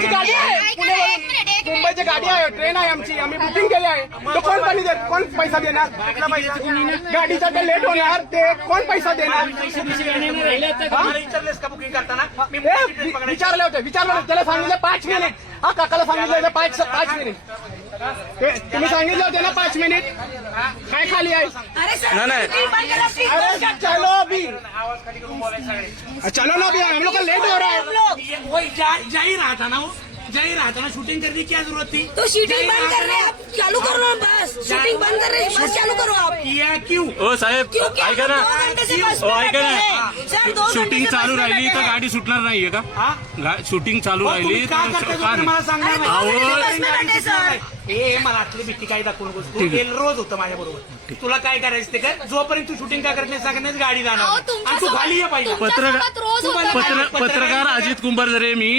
आमची गाडी आहे पुण्यावरून मुंबईची गाडी आहे ट्रेन आहे आमची आम्ही बुकिंग केली आहे तो कोण पाणी दे कोण पैसा देणार गाडीचा ते लेट होणार ते कोण पैसा देणार विचारले होते त्याला सांगितलं 5 मिनिट हा काकाला सांगितलं होतं 5 मिनिट तुम्ही सांगितलं होते ना 5 मिनिट काय खाली आहे अरे चलो अभी चलो ना अभी हम लोग का लेट हो रहा है जा ही रहा था ना शूटिंग करने की क्या जरूरत थी तो शूटिंग बंद कर रहे हैं आप चालू करो ना बस शूटिंग बंद कर रहे हैं बस चालू करो आप किया क्यों ओ साहेब ऐका ना ऐका ना शूटिंग चालू राहिली तर गाडी सुटणार नाहीये का शूटिंग चालू राहिली मला सांगणार मला आतली भीती काही दाखवू नकोस तू रोज होतं माझ्या बरोबर तुला काय करायचं ते कर जोपर्यंत तू शूटिंग काय करत नाही सांगण्याच गाडी जाणार आणि तू खाली ये पाहिजे पत्रकार अजित कुंभारजरे मी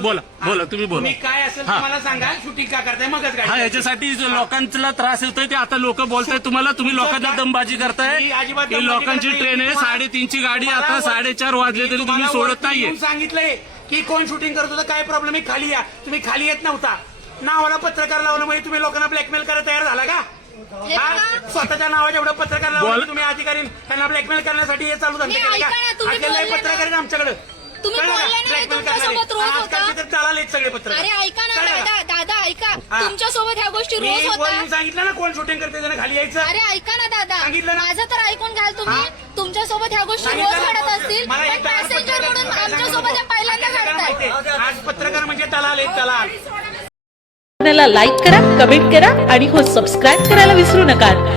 बोला तुम्ही बोला मी काय असेल तुम्हाला सांगा शूटिंग का करताय मगच गाडी हा याच्यासाठी लोकांना त्रास येतोय ते आता लोक बोलताय तुम्हाला तुम्ही लोकांना दमबाजी करताय ही लोकांची ट्रेन आहे 3:30ची गाडी आता 4:30 वाजले तरी तुम्ही सोडत नाहीये सांगितलंय की कोण शूटिंग करत होतं काय प्रॉब्लेम आहे खाली या तुम्ही खाली येत नव्हता नावाला पत्रकार लावलं म्हणजे तुम्ही लोकांना ब्लॅकमेल करायला तयार झाला का स्वतःच्या नावाच्या एवढं पत्रकार लावलं तुम्ही अधिकारी त्यांना ब्लॅकमेल करण्यासाठी हे चालू धंदे केले का पत्रकार आहेत आमच्याकडे सगळे पत्रकार अरे ऐका ना दादा ऐका तुमच्यासोबत ह्या गोष्टी रोज होतात सांगितलं ना कोण शूटिंग करते त्यांना खाली यायचं अरे ऐका ना दादा सांगितलं ना माझं तर ऐकून घ्याल तुम्ही तुमच्यासोबत ह्या गोष्टी रोज घडत असतील पण पॅसेंजर म्हणून आमच्यासोबत या पहिल्यांदा घडताय आज पत्रकार म्हणजे दलाल आहेत दलाल लाईक करा कमेंट करा आणि हो सबस्क्राईब करायला विसरू नका.